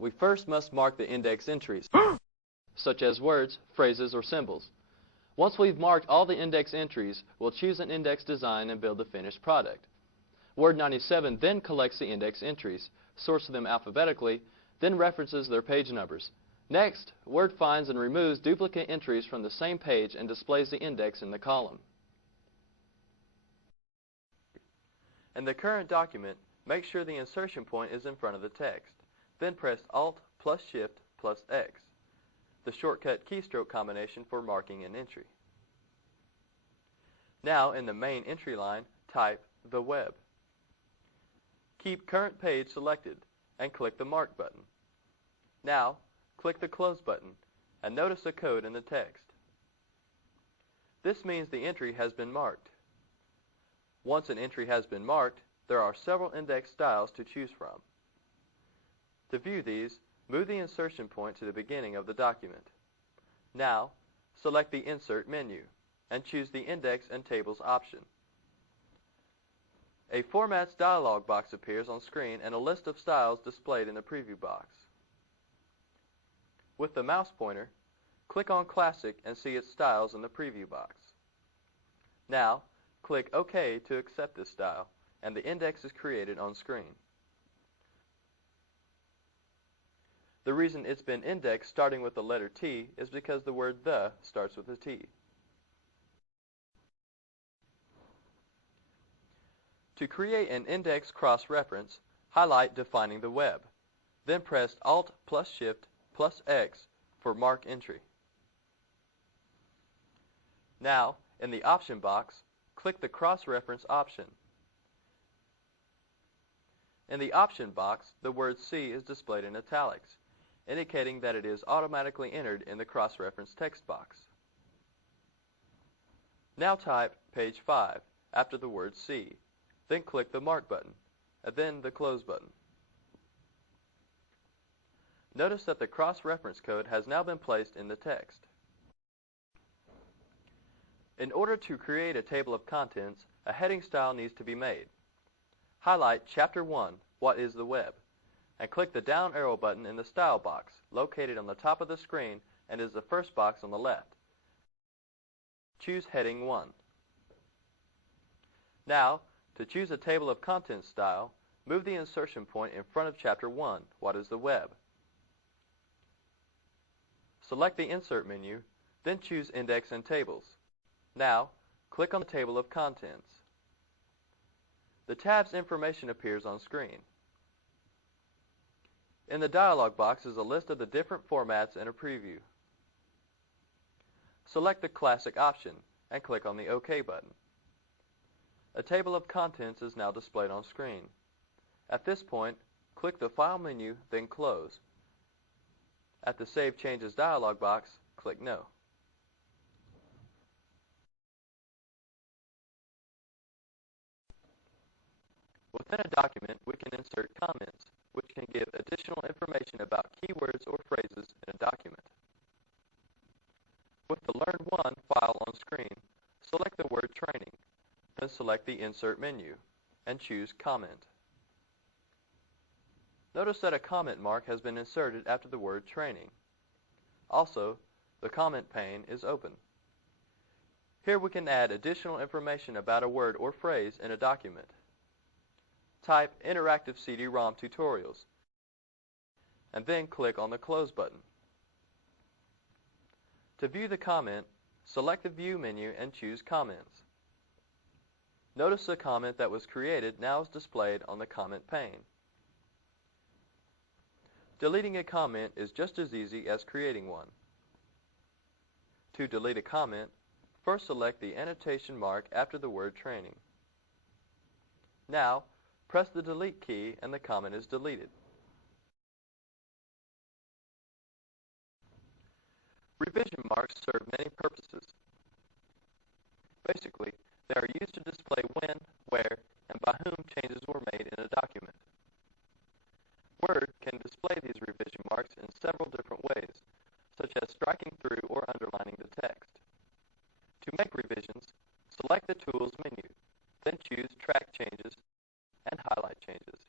we first must mark the index entries, such as words, phrases, or symbols. Once we've marked all the index entries, we'll choose an index design and build the finished product. Word 97 then collects the index entries, sorts them alphabetically, then references their page numbers. Next, Word finds and removes duplicate entries from the same page and displays the index in the column. In the current document, make sure the insertion point is in front of the text. Then press Alt plus Shift plus X, the shortcut keystroke combination for marking an entry. Now, in the main entry line, type the web. Keep current page selected and click the Mark button. Now, click the Close button and notice a code in the text. This means the entry has been marked. Once an entry has been marked, there are several index styles to choose from. To view these, move the insertion point to the beginning of the document. Now, select the Insert menu and choose the Index and Tables option. A Formats dialog box appears on screen and a list of styles displayed in the preview box. With the mouse pointer, click on Classic and see its styles in the preview box. Now, click OK to accept this style, and the index is created on screen. The reason it's been indexed starting with the letter T is because the word the starts with a T. To create an index cross-reference, highlight Defining the Web. Then press Alt plus Shift plus X for Mark Entry. Now, in the option box, click the cross-reference option. In the option box, the word C is displayed in italics, indicating that it is automatically entered in the cross-reference text box. Now type page 5 after the word C, then click the Mark button, and then the Close button. Notice that the cross-reference code has now been placed in the text. In order to create a table of contents, a heading style needs to be made. Highlight Chapter 1, What is the Web? And click the down arrow button in the Style box, located on the top of the screen and is the first box on the left. Choose Heading 1. Now, to choose a table of contents style, move the insertion point in front of Chapter 1, What is the Web? Select the Insert menu, then choose Index and Tables. Now, click on the Table of Contents. The tab's information appears on screen. In the dialog box is a list of the different formats and a preview. Select the Classic option and click on the OK button. A table of contents is now displayed on screen. At this point, click the File menu, then Close. At the Save Changes dialog box, click No. Within a document, we can insert comments, which can give additional information about keywords or phrases in a document. With the Learn 1 file on screen, select the word Training, then select the Insert menu, and choose Comment. Notice that a comment mark has been inserted after the word Training. Also, the comment pane is open. Here we can add additional information about a word or phrase in a document. Type Interactive CD-ROM Tutorials, and then click on the Close button. To view the comment, select the View menu and choose Comments. Notice the comment that was created now is displayed on the comment pane. Deleting a comment is just as easy as creating one. To delete a comment, first select the annotation mark after the word Training. Now, press the Delete key and the comment is deleted. Revision marks serve many purposes. Basically, they are used to display when, where, and by whom changes were made in a document. Word can display these revision marks in several different ways, such as striking through or underlining the text. To make revisions, select the Tools menu, then choose Track Changes and Highlight Changes.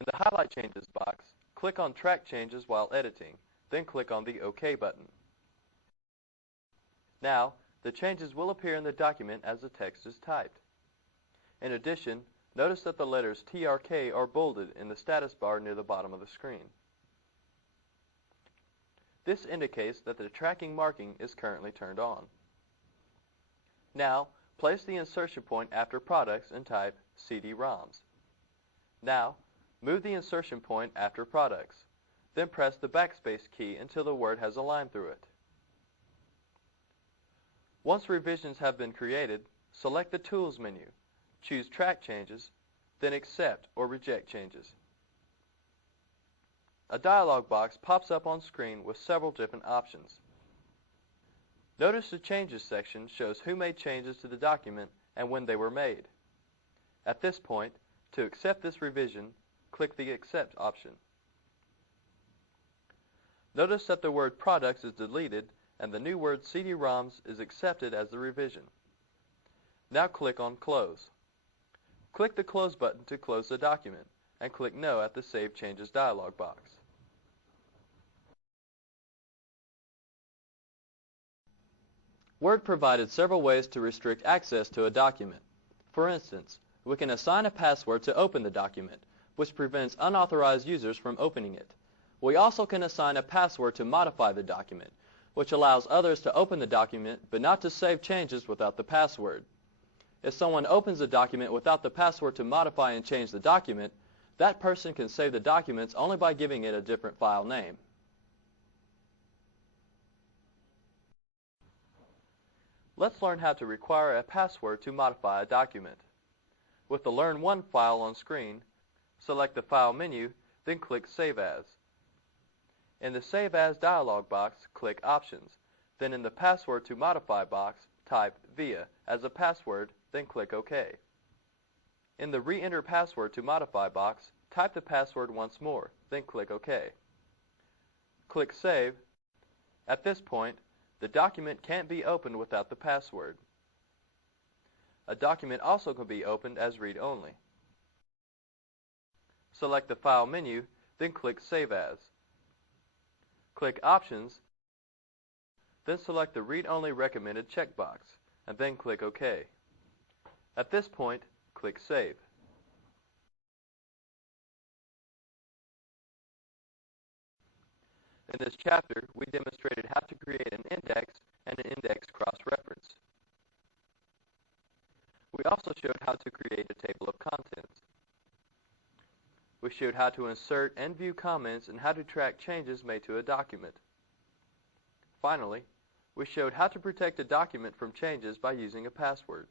In the Highlight Changes box, click on Track Changes while editing, then click on the OK button. Now, the changes will appear in the document as the text is typed. In addition, notice that the letters TRK are bolded in the status bar near the bottom of the screen. This indicates that the tracking marking is currently turned on. Now, place the insertion point after Products and type CD-ROMs. Now, move the insertion point after Products, then press the backspace key until the word has a line through it. Once revisions have been created, select the Tools menu, choose Track Changes, then Accept or Reject Changes. A dialog box pops up on screen with several different options. Notice the Changes section shows who made changes to the document and when they were made. At this point, to accept this revision, click the Accept option. Notice that the word Products is deleted and the new word CD-ROMs is accepted as the revision. Now click on Close. Click the Close button to close the document, and click No at the Save Changes dialog box. Word provided several ways to restrict access to a document. For instance, we can assign a password to open the document, which prevents unauthorized users from opening it. We also can assign a password to modify the document, which allows others to open the document but not to save changes without the password. If someone opens a document without the password to modify and change the document, that person can save the documents only by giving it a different file name. Let's learn how to require a password to modify a document. With the Learn One file on screen, select the File menu, then click Save As. In the Save As dialog box, click Options. Then in the Password to Modify box, type VIA as a password, then click OK. In the Re-enter Password to Modify box, type the password once more, then click OK. Click Save. At this point, the document can't be opened without the password. A document also can be opened as read-only. Select the File menu, then click Save As. Click Options, then select the Read-Only Recommended checkbox, and then click OK. At this point, click Save. In this chapter, we demonstrated how to create an index and an index cross-reference. We also showed how to create a table of contents. We showed how to insert and view comments and how to track changes made to a document. Finally, we showed how to protect a document from changes by using a password.